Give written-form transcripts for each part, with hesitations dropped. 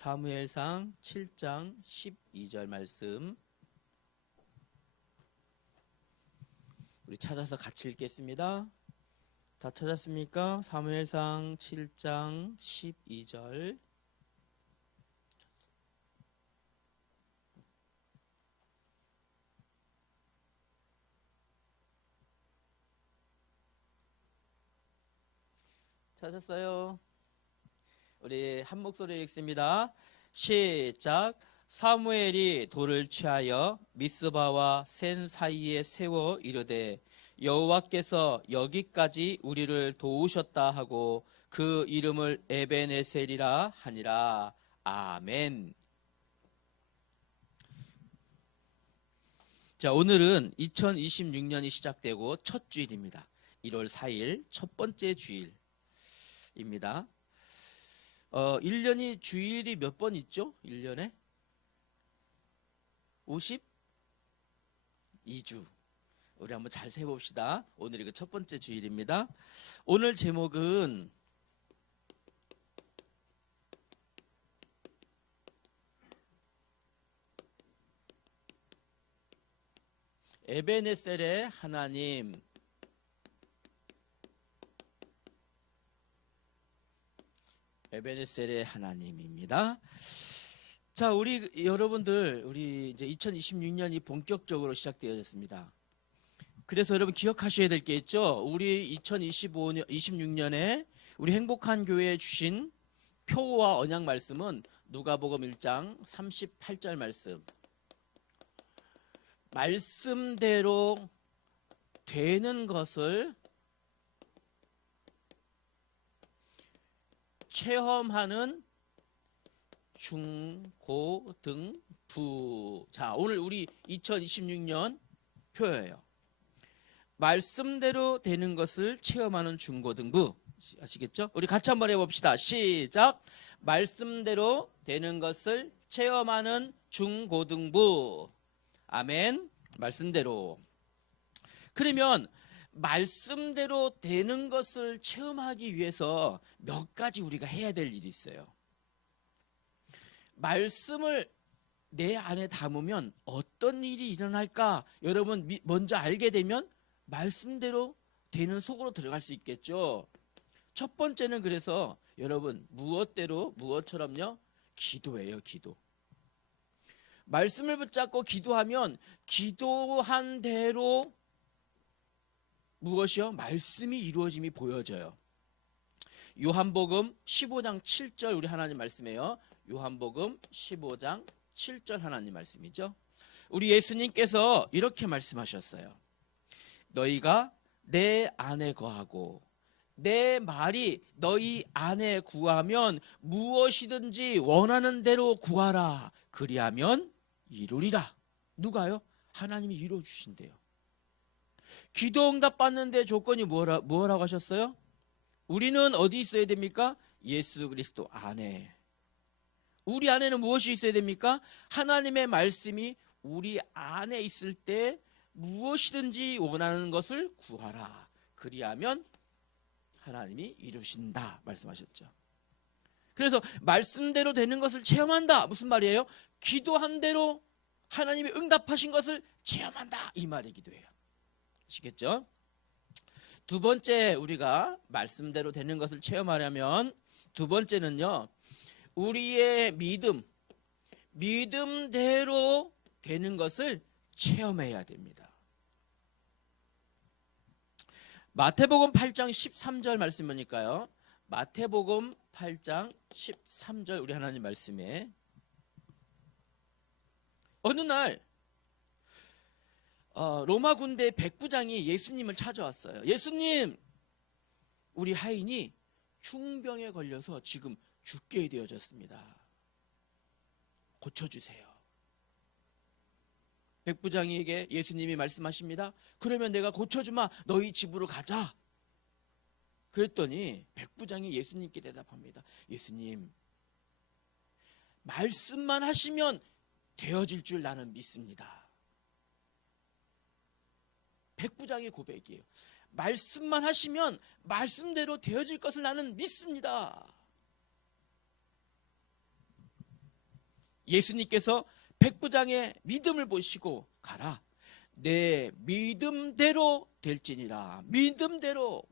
사무엘상 7장 12절 말씀 우리 찾아서 같이 읽겠습니다. 다 찾았습니까? 사무엘상 7장 12절. 찾았어요? 우리 한 목소리 읽습니다. 시작. 사무엘이 돌을 취하여 미스바와 센 사이에 세워 이르되 여호와께서 여기까지 우리를 도우셨다 하고 그 이름을 에베네셀이라 하니라. 아멘. 자, 오늘은 2026년이 시작되고 첫 주일입니다. 1월 4일 첫 번째 주일입니다. 1년이 주일이 몇 번 있죠? 1년에? 52주. 우리 한번 잘 세봅시다. 오늘이 그 첫 번째 주일입니다. 오늘 제목은 에베네셀의 하나님. 에베네셀의 하나님입니다. 자, 우리 여러분들, 우리 이제 2026년이 본격적으로 시작되었습니다. 그래서 여러분 기억하셔야 될 게 있죠. 우리 2026년에 우리 행복한 교회에 주신 표와 언약 말씀은 누가복음 1장 38절 말씀. 말씀대로 되는 것을 체험하는 중, 고, 등, 부. 자, 오늘 우리 2026년 표예요. 말씀대로 되는 것을 체험하는 중고등부. 아시겠죠? 우리 같이 한번 해봅시다. 시작. 말씀대로 되는 것을 체험하는 중고등부. 아멘. 말씀대로. 그러면 말씀대로 되는 것을 체험하기 위해서 몇 가지 우리가 해야 될 일이 있어요. 말씀을 내 안에 담으면 어떤 일이 일어날까? 여러분 먼저 알게 되면 말씀대로 되는 속으로 들어갈 수 있겠죠. 첫 번째는 그래서 여러분 무엇처럼요? 기도예요. 기도. 말씀을 붙잡고 기도하면 기도한 대로 무엇이요? 말씀이 이루어짐이 보여져요. 요한복음 15장 7절 우리 하나님 말씀이에요. 요한복음 15장 7절 하나님 말씀이죠. 우리 예수님께서 이렇게 말씀하셨어요. 너희가 내 안에 거하고 내 말이 너희 안에 구하면 무엇이든지 원하는 대로 구하라. 그리하면 이루리라. 누가요? 하나님이 이루어 주신대요. 기도 응답 받는데 조건이 뭐라고 하셨어요? 우리는 어디 있어야 됩니까? 예수 그리스도 안에. 우리 안에는 무엇이 있어야 됩니까? 하나님의 말씀이 우리 안에 있을 때 무엇이든지 원하는 것을 구하라. 그리하면 하나님이 이루신다 말씀하셨죠. 그래서 말씀대로 되는 것을 체험한다. 무슨 말이에요? 기도한 대로 하나님이 응답하신 것을 체험한다. 이 말이기도 해요. 아시겠죠? 두 번째 우리가 말씀대로 되는 것을 체험하려면 두 번째는요. 우리의 믿음대로 되는 것을 체험해야 됩니다. 마태복음 8장 13절 말씀이니까요. 마태복음 8장 13절 우리 하나님 말씀에 어느 날 로마 군대 백부장이 예수님을 찾아왔어요. 예수님, 우리 하인이 중병에 걸려서 지금 죽게 되어졌습니다. 고쳐주세요. 백부장에게 예수님이 말씀하십니다. 그러면 내가 고쳐주마. 너희 집으로 가자. 그랬더니 백부장이 예수님께 대답합니다. 예수님, 말씀만 하시면 되어질 줄 나는 믿습니다. 백부장의 고백이에요. 말씀만 하시면 말씀대로 되어질 것을 나는 믿습니다. 예수님께서 백부장의 믿음을 보시고 가라. 내 믿음대로 될지니라. 믿음대로.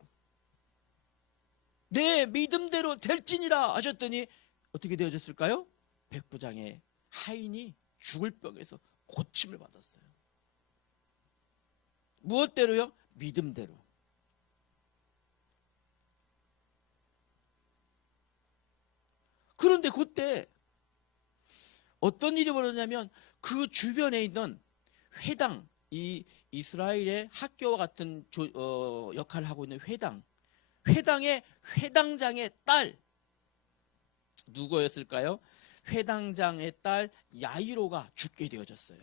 내 믿음대로 될지니라 하셨더니 어떻게 되어졌을까요? 백부장의 하인이 죽을 병에서 고침을 받았어요. 무엇대로요? 믿음대로. 그런데 그때 어떤 일이 벌어졌냐면 그 주변에 있는 회당, 이 이스라엘의 학교와 같은 역할을 하고 있는 회당의 회당장의 딸, 누구였을까요? 회당장의 딸 야이로가 죽게 되어졌어요.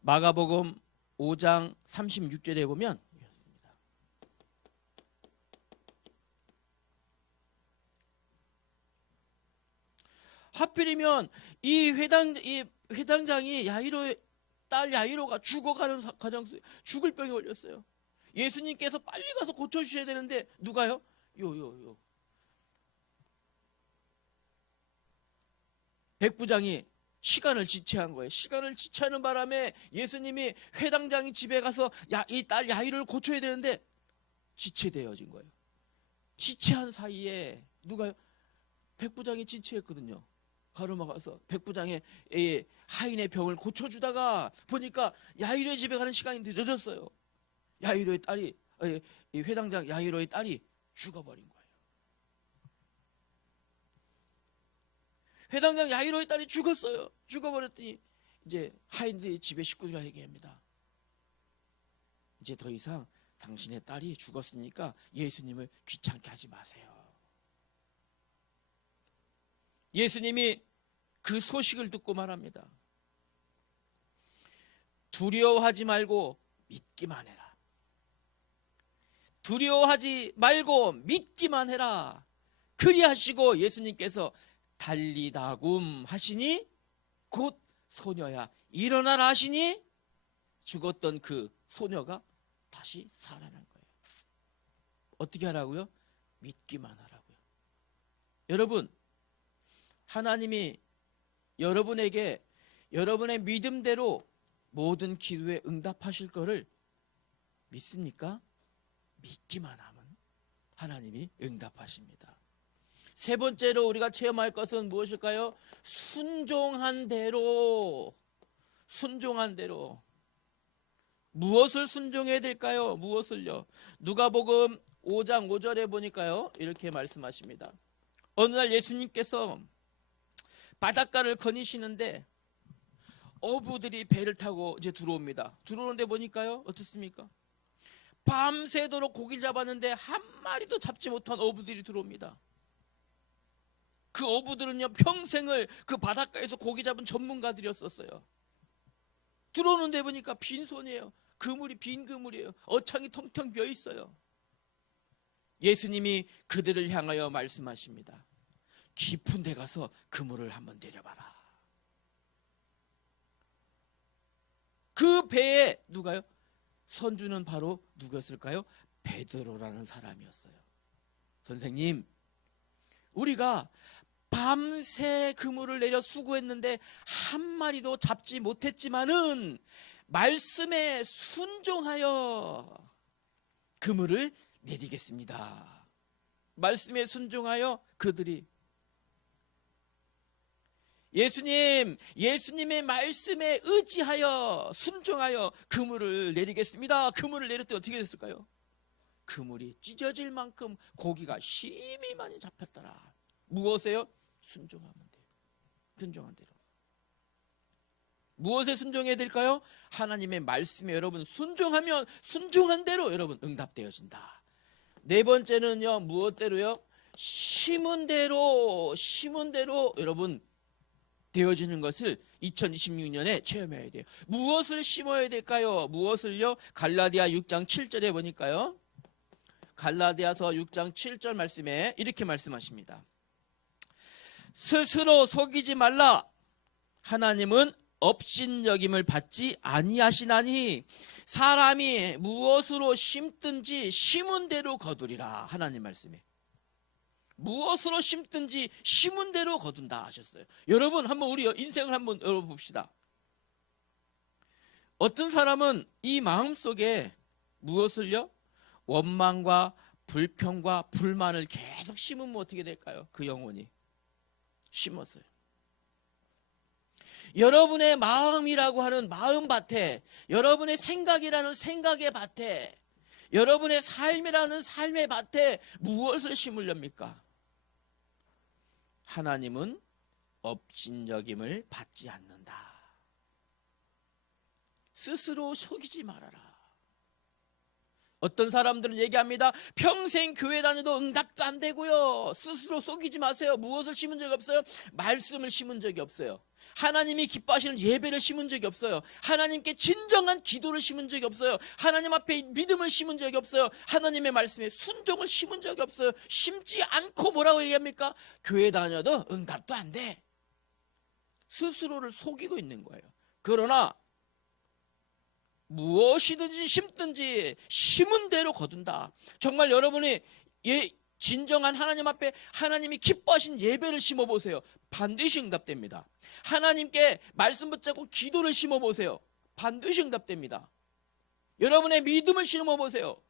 마가복음 5장 36절에 보면 하필이면 이 회당장이 야이로의 딸 야이로가 죽어가는 과정 속에 죽을 병에 걸렸어요. 예수님께서 빨리 가서 고쳐주셔야 되는데 누가요? 백부장이 시간을 지체한 거예요. 시간을 지체하는 바람에 예수님이 회당장이 집에 가서 이 딸 야이로를 고쳐야 되는데 지체되어진 거예요. 지체한 사이에 누가요? 백부장이 지체했거든요. 가로막아서 백부장의 하인의 병을 고쳐주다가 보니까 야이로의 집에 가는 시간이 늦어졌어요. 야이로의 딸이, 회당장 야이로의 딸이 죽어버린 거예요. 회당장 야이로의 딸이 죽었어요. 죽어버렸더니 이제 하인들이 집에 식구들이 얘기합니다. 이제 더 이상 당신의 딸이 죽었으니까 예수님을 귀찮게 하지 마세요. 예수님이 그 소식을 듣고 말합니다. 두려워하지 말고 믿기만 해라. 두려워하지 말고 믿기만 해라. 그리하시고 예수님께서 달리다굼 하시니 곧 소녀야 일어나라 하시니 죽었던 그 소녀가 다시 살아난 거예요. 어떻게 하라고요? 믿기만 하라고요. 여러분, 하나님이 여러분에게 여러분의 믿음대로 모든 기도에 응답하실 거를 믿습니까? 믿기만 하면 하나님이 응답하십니다. 세 번째로 우리가 체험할 것은 무엇일까요? 순종한 대로. 순종한 대로. 무엇을 순종해야 될까요? 무엇을요? 누가복음 5장 5절에 보니까요, 이렇게 말씀하십니다. 어느 날 예수님께서 바닷가를 거니시는데 어부들이 배를 타고 이제 들어옵니다. 들어오는데 보니까요, 어떻습니까? 밤새도록 고기를 잡았는데 한 마리도 잡지 못한 어부들이 들어옵니다. 그 어부들은요, 평생을 그 바닷가에서 고기 잡은 전문가들이었었어요. 들어오는데 보니까 빈손이에요. 그물이 빈 그물이에요. 어창이 텅텅 비어 있어요. 예수님이 그들을 향하여 말씀하십니다. 깊은 데 가서 그물을 한번 내려봐라. 그 배에 누가요? 선주는 바로 누구였을까요? 베드로라는 사람이었어요. 선생님, 우리가 밤새 그물을 내려 수고했는데 한 마리도 잡지 못했지만은 말씀에 순종하여 그물을 내리겠습니다. 말씀에 순종하여 그들이 예수님의 말씀에 의지하여 순종하여 그물을 내리겠습니다. 그물을 내렸더니 어떻게 됐을까요? 그물이 찢어질 만큼 고기가 심히 많이 잡혔더라. 무엇에요? 순종하면 돼요. 순종한 대로. 무엇에 순종해야 될까요? 하나님의 말씀에 여러분 순종하면 순종한 대로 여러분 응답되어진다. 네 번째는요, 무엇대로요? 심은 대로 여러분 되어지는 것을 2026년에 체험해야 돼요. 무엇을 심어야 될까요? 무엇을요? 갈라디아 6장 7절에 보니까요, 갈라디아서 6장 7절 말씀에 이렇게 말씀하십니다. 스스로 속이지 말라. 하나님은 업신여김을 받지 아니하시나니 사람이 무엇으로 심든지 심은 대로 거두리라. 하나님 말씀에 무엇으로 심든지 심은 대로 거둔다 하셨어요. 여러분 한번 우리 인생을 한번 열어봅시다. 어떤 사람은 이 마음속에 무엇을요? 원망과 불평과 불만을 계속 심으면 어떻게 될까요? 그 영혼이 심었어요. 여러분의 마음이라고 하는 마음밭에, 여러분의 생각이라는 생각의 밭에, 여러분의 삶이라는 삶의 밭에 무엇을 심으렵니까? 하나님은 업신여김을 받지 않는다. 스스로 속이지 말아라. 어떤 사람들은 얘기합니다. 평생 교회 다녀도 응답도 안 되고요. 스스로 속이지 마세요. 무엇을 심은 적이 없어요? 말씀을 심은 적이 없어요. 하나님이 기뻐하시는 예배를 심은 적이 없어요. 하나님께 진정한 기도를 심은 적이 없어요. 하나님 앞에 믿음을 심은 적이 없어요. 하나님의 말씀에 순종을 심은 적이 없어요. 심지 않고 뭐라고 얘기합니까? 교회 다녀도 응답도 안 돼. 스스로를 속이고 있는 거예요. 그러나 무엇이든지 심든지 심은 대로 거둔다. 정말 여러분이 진정한 하나님 앞에 하나님이 기뻐하신 예배를 심어보세요. 반드시 응답됩니다. 하나님께 말씀 붙잡고 기도를 심어보세요. 반드시 응답됩니다. 여러분의 믿음을 심어보세요.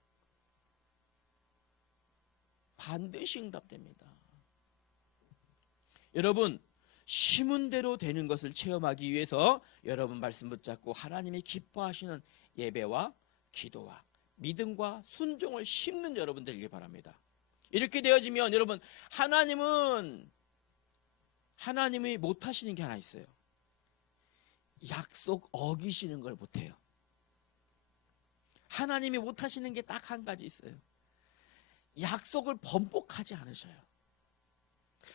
반드시 응답됩니다. 여러분, 심은 대로 되는 것을 체험하기 위해서 여러분 말씀 붙잡고 하나님이 기뻐하시는 예배와 기도와 믿음과 순종을 심는 여러분 되길 바랍니다. 이렇게 되어지면 여러분, 하나님이 못하시는 게 하나 있어요. 약속 어기시는 걸 못해요. 하나님이 못하시는 게 딱 한 가지 있어요. 약속을 번복하지 않으셔요.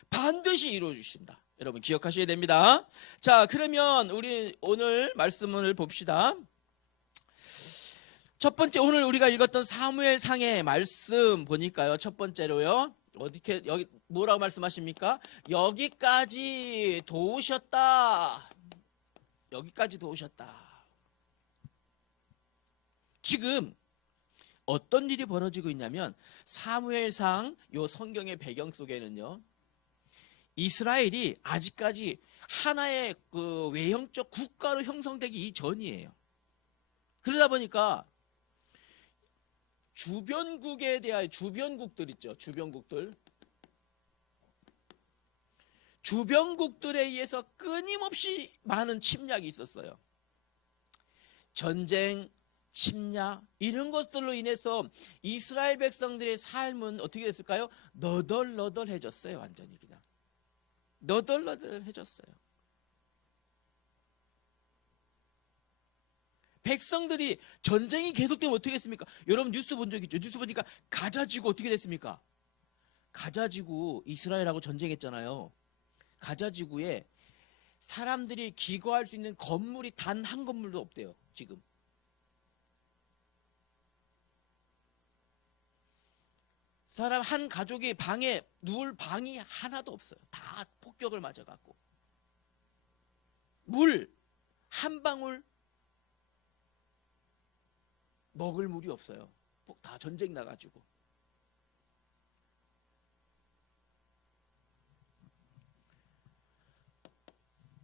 반드시 이루어주신다. 여러분 기억하셔야 됩니다. 자, 그러면 우리 오늘 말씀을 봅시다. 첫 번째, 오늘 우리가 읽었던 사무엘상의 말씀 보니까요, 첫 번째로요, 어떻게 여기 뭐라고 말씀하십니까? 여기까지 도우셨다. 여기까지 도우셨다. 지금 어떤 일이 벌어지고 있냐면, 사무엘상 요 성경의 배경 속에는요, 이스라엘이 아직까지 하나의 그 외형적 국가로 형성되기 이전이에요. 그러다 보니까 주변국에 대하여, 주변국들 있죠. 주변국들에 의해서 끊임없이 많은 침략이 있었어요. 전쟁, 침략 이런 것들로 인해서 이스라엘 백성들의 삶은 어떻게 됐을까요? 너덜너덜해졌어요. 완전히 그냥 너덜너덜해졌어요. 백성들이 전쟁이 계속되면 어떻게 됐습니까? 여러분 뉴스 본 적 있죠? 뉴스 보니까 가자지구 어떻게 됐습니까? 가자지구, 이스라엘하고 전쟁했잖아요. 가자지구에 사람들이 기거할 수 있는 건물이 단 한 건물도 없대요. 지금 사람 한 가족이 방에 누울 방이 하나도 없어요. 다 폭격을 맞아갖고 물 한 방울 먹을 물이 없어요. 다 전쟁 나가지고.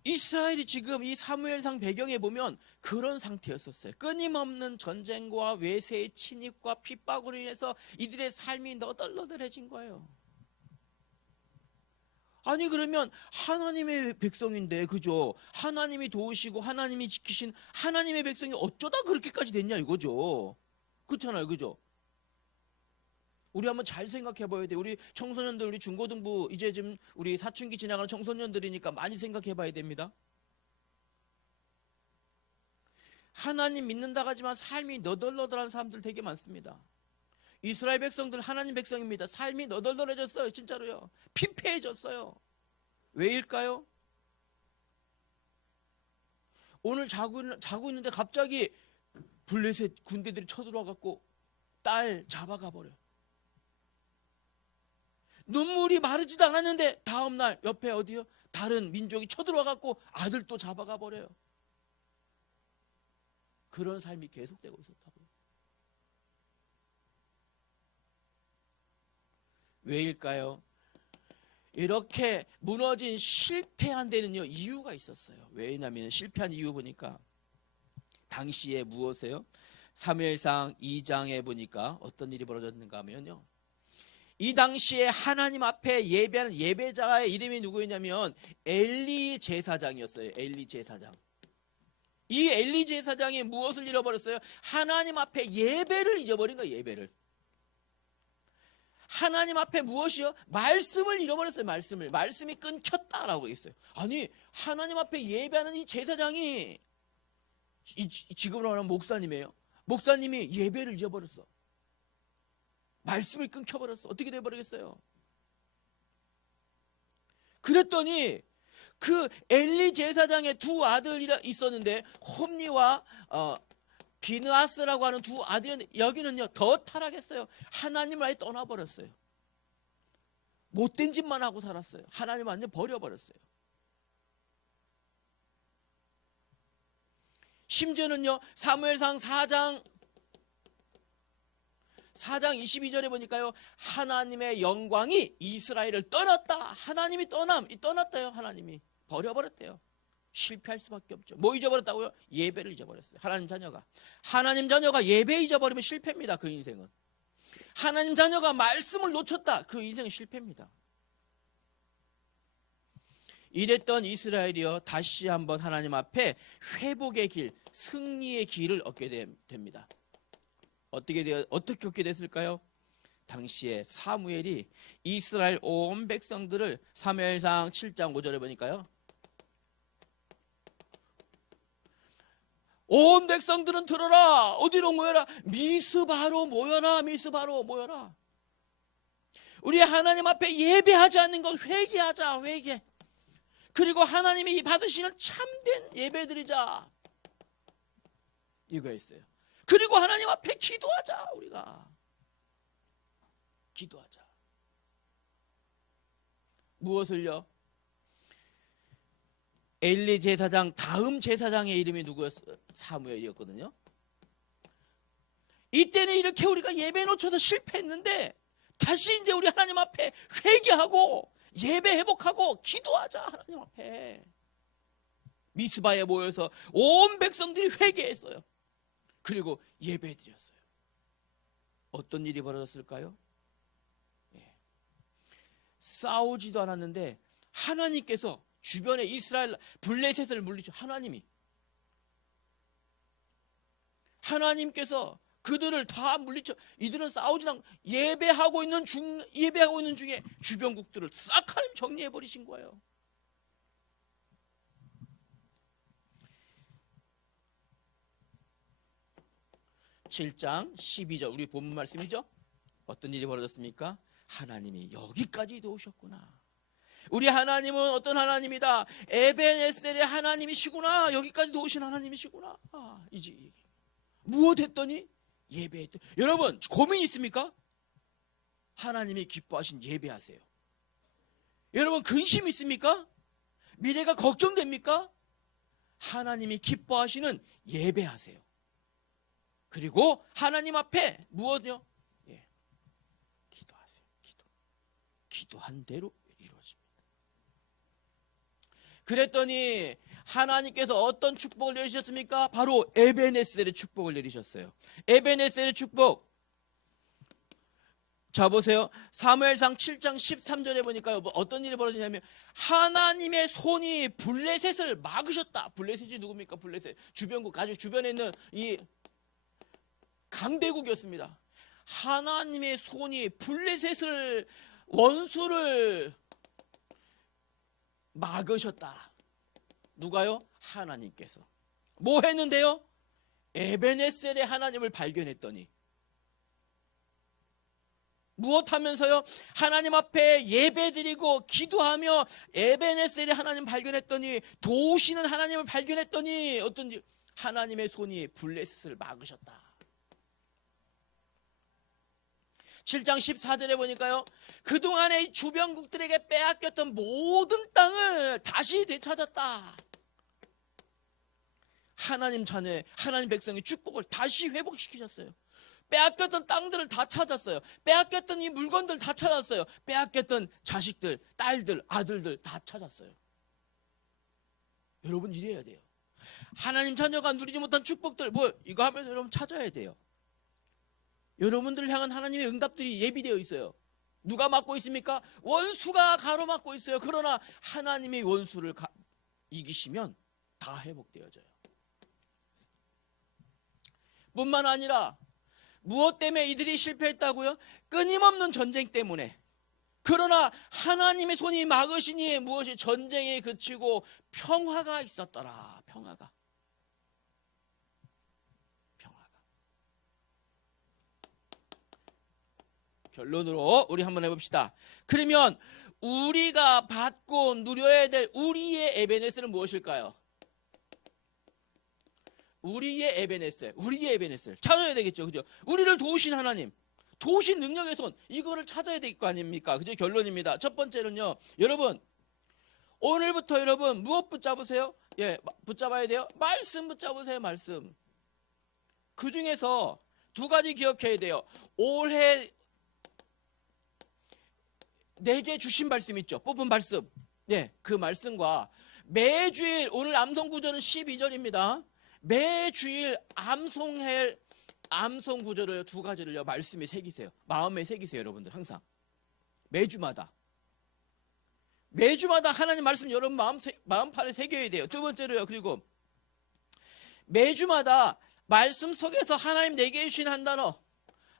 이스라엘이 지금 이 사무엘상 배경에 보면 그런 상태였었어요. 끊임없는 전쟁과 외세의 침입과 핍박으로 인해서 이들의 삶이 너덜너덜해진 거예요. 아니 그러면 하나님의 백성인데, 그죠? 하나님이 도우시고 하나님이 지키신 하나님의 백성이 어쩌다 그렇게까지 됐냐 이거죠. 그렇잖아요, 그죠? 우리 한번 잘 생각해 봐야 돼요. 우리 청소년들, 우리 중고등부 이제 좀 우리 사춘기 지나가는 청소년들이니까 많이 생각해 봐야 됩니다. 하나님 믿는다고 하지만 삶이 너덜너덜한 사람들 되게 많습니다. 이스라엘 백성들 하나님 백성입니다. 삶이 너덜너덜해졌어요. 진짜로요. 피폐해졌어요. 왜일까요? 오늘 자고 있는데 갑자기 블레셋 군대들이 쳐들어와 갖고 딸 잡아가 버려요. 눈물이 마르지도 않았는데 다음날 옆에 어디요? 다른 민족이 쳐들어와 갖고 아들 또 잡아가 버려요. 그런 삶이 계속되고 있었다고요. 왜일까요? 이렇게 무너진 실패한 데는요 이유가 있었어요. 왜냐하면 실패한 이유 보니까 당시에 무엇이에요? 사무엘상 2장에 보니까 어떤 일이 벌어졌는가 하면요, 이 당시에 하나님 앞에 예배하는 예배자의 이름이 누구였냐면 엘리 제사장이었어요. 엘리 제사장. 이 엘리 제사장이 무엇을 잃어버렸어요? 하나님 앞에 예배를 잊어버린 거예요. 예배를. 하나님 앞에 무엇이요? 말씀을 잃어버렸어요. 말씀이 끊겼다라고 했어요. 아니, 하나님 앞에 예배하는 이 제사장이 지금으로 말하면 목사님이에요. 목사님이 예배를 잊어버렸어. 말씀을 끊겨버렸어. 어떻게 돼버리겠어요? 그랬더니 그 엘리 제사장의 두 아들이 있었는데 홈니와 비느하스라고 하는 두 아들이, 여기는요 더 타락했어요. 하나님을 아예 떠나버렸어요. 못된 짓만 하고 살았어요. 하나님 완전 버려버렸어요. 심지어는요 사무엘상 4장 22절에 보니까요, 하나님의 영광이 이스라엘을 떠났다. 하나님이 떠났대요. 하나님이 버려버렸대요. 실패할 수밖에 없죠. 뭐 잊어버렸다고요? 예배를 잊어버렸어요. 하나님 자녀가 예배 잊어버리면 실패입니다. 그 인생은. 하나님 자녀가 말씀을 놓쳤다. 그 인생은 실패입니다. 이랬던 이스라엘이요 다시 한번 하나님 앞에 회복의 길, 승리의 길을 얻게 됩니다. 어떻게 얻게 됐을까요? 당시에 사무엘이 이스라엘 온 백성들을, 사무엘상 7장 5절에 보니까요, 온 백성들은 들어라. 어디로 모여라? 미스바로 모여라. 미스바로 모여라. 우리 하나님 앞에 예배하지 않는 것 회개하자. 회개. 그리고 하나님이 받으시는 참된 예배 드리자. 이거였어요. 그리고 하나님 앞에 기도하자. 우리가 기도하자. 무엇을요? 엘리 제사장 다음 제사장의 이름이 누구였어요? 사무엘이었거든요. 이때는 이렇게 우리가 예배 놓쳐서 실패했는데 다시 이제 우리 하나님 앞에 회개하고 예배 회복하고 기도하자. 하나님 앞에 미스바에 모여서 온 백성들이 회개했어요. 그리고 예배 드렸어요. 어떤 일이 벌어졌을까요? 싸우지도 않았는데 하나님께서 주변에 이스라엘 블레셋을 물리쳐. 하나님께서 그들을 다 물리쳐. 이들은 싸우지 않고 예배하고 있는 중에 주변국들을 싹 하나님 정리해 버리신 거예요. (7장 12절) 우리 본문 말씀이죠. 어떤 일이 벌어졌습니까? 하나님이 여기까지 도우셨구나. 우리 하나님은 어떤 하나님이다? 에벤에셀의 하나님이시구나. 여기까지 도우신 하나님이시구나. 이제 무엇 했더니? 예배했더니. 여러분 고민 있습니까? 하나님이 기뻐하신 예배하세요. 여러분 근심 있습니까? 미래가 걱정됩니까? 하나님이 기뻐하시는 예배하세요. 그리고 하나님 앞에 무엇요? 기도하세요. 기도한 대로 이루어집니다. 그랬더니 하나님께서 어떤 축복을 내리셨습니까? 바로 에벤에셀의 축복을 내리셨어요. 에벤에셀의 축복. 자 보세요. 사무엘상 7장 13절에 보니까요, 어떤 일이 벌어지냐면 하나님의 손이 블레셋을 막으셨다. 블레셋이 누굽니까? 블레셋 주변국, 아주 주변에 있는 이 강대국이었습니다. 하나님의 손이 블레셋을, 원수를 막으셨다. 누가요? 하나님께서. 뭐 했는데요? 에벤에셀의 하나님을 발견했더니 무엇하면서요? 하나님 앞에 예배드리고 기도하며 에벤에셀의 하나님 발견했더니, 도우시는 하나님을 발견했더니 어떤지, 하나님의 손이 블레셋을 막으셨다. 7장 14절에 보니까요, 그동안의 주변국들에게 빼앗겼던 모든 땅을 다시 되찾았다. 하나님 자녀의, 하나님 백성의 축복을 다시 회복시키셨어요. 빼앗겼던 땅들을 다 찾았어요. 빼앗겼던 이 물건들 다 찾았어요. 빼앗겼던 자식들, 딸들, 아들들 다 찾았어요. 여러분 이래야 돼요. 하나님 자녀가 누리지 못한 축복들 이거 하면서 여러분 찾아야 돼요. 여러분들을 향한 하나님의 응답들이 예비되어 있어요. 누가 막고 있습니까? 원수가 가로막고 있어요. 그러나 하나님의 원수를 이기시면 다 회복되어져요. 뿐만 아니라 무엇 때문에 이들이 실패했다고요? 끊임없는 전쟁 때문에. 그러나 하나님의 손이 막으시니 무엇이 전쟁이 그치고 평화가 있었더라. 평화가. 결론으로 우리 한번 해봅시다. 그러면 우리가 받고 누려야 될 우리의 에베네스는 무엇일까요? 우리의 에베네스 찾아야 되겠죠. 그죠? 우리를 도우신 하나님, 도우신 능력의 손, 이거를 찾아야 될 거 아닙니까? 그죠? 결론입니다. 첫 번째는요, 여러분 오늘부터 여러분 무엇 붙잡으세요? 붙잡아야 돼요. 말씀 붙잡으세요. 말씀. 그 중에서 두 가지 기억해야 돼요. 올해 내게 주신 말씀 있죠. 뽑은 말씀. 그 말씀과 매주일, 오늘 암송 구절은 12절입니다. 매주일 암송 구절을 두 가지를요, 말씀에 새기세요. 마음에 새기세요, 여러분들. 항상. 매주마다 하나님 말씀 여러분 마음판에 새겨야 돼요. 두 번째로요, 그리고 매주마다 말씀 속에서 하나님 내게 주신 한 단어,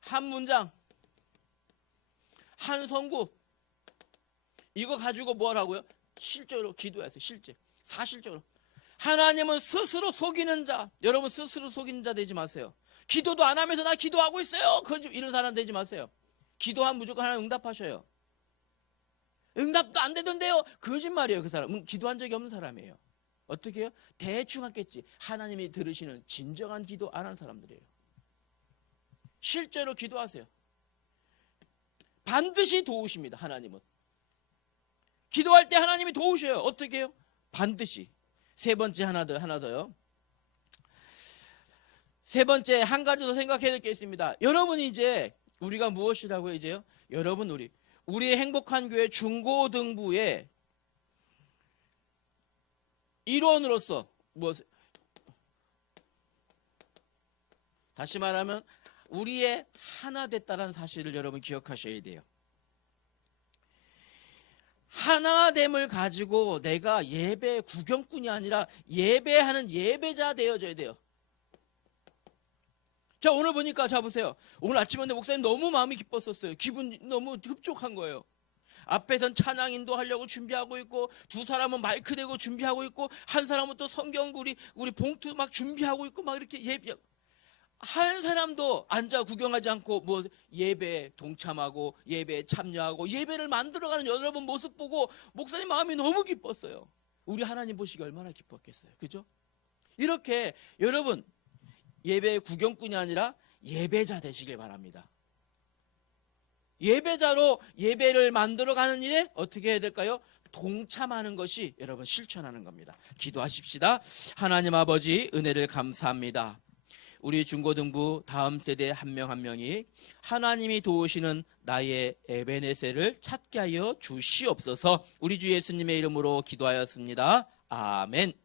한 문장, 한 성구, 이거 가지고 뭐 하라고요? 실제로 기도하세요. 사실적으로. 하나님은 스스로 속이는 자. 여러분 스스로 속이는 자 되지 마세요. 기도도 안 하면서 나 기도하고 있어요. 이런 사람 되지 마세요. 기도하면 무조건 하나님 응답하셔요. 응답도 안 되던데요. 거짓말이에요. 그 사람. 기도한 적이 없는 사람이에요. 어떻게 해요? 대충 하겠지. 하나님이 들으시는 진정한 기도 안 한 사람들이에요. 실제로 기도하세요. 반드시 도우십니다. 하나님은. 기도할 때 하나님이 도우셔요. 어떻게 해요? 반드시. 세 번째 하나 더요. 세 번째 한 가지 더 생각해야 될 게 있습니다. 여러분 이제 우리가 무엇이라고 이제요? 여러분 우리의 행복한 교회 중고등부의 일원으로서 다시 말하면 우리의 하나 됐다는 사실을 여러분 기억하셔야 돼요. 하나됨을 가지고 내가 예배 구경꾼이 아니라 예배하는 예배자 되어져야 돼요. 자, 오늘 보니까 자 보세요. 오늘 아침에 목사님 너무 마음이 기뻤었어요. 기분 너무 흡족한 거예요. 앞에선 찬양 인도하려고 준비하고 있고, 두 사람은 마이크 대고 준비하고 있고, 한 사람은 또 성경 우리 봉투 막 준비하고 있고, 막 이렇게 한 사람도 앉아 구경하지 않고 예배에 동참하고 예배에 참여하고 예배를 만들어가는 여러분 모습 보고 목사님 마음이 너무 기뻤어요. 우리 하나님 보시기 얼마나 기뻤겠어요. 그죠? 이렇게 여러분 예배 구경꾼이 아니라 예배자 되시길 바랍니다. 예배자로 예배를 만들어가는 일에 어떻게 해야 될까요? 동참하는 것이 여러분 실천하는 겁니다. 기도하십시다. 하나님 아버지 은혜를 감사합니다. 우리 중고등부 다음 세대 한 명 한 명이 하나님이 도우시는 나의 에베네셀을 찾게 하여 주시옵소서. 우리 주 예수님의 이름으로 기도하였습니다. 아멘.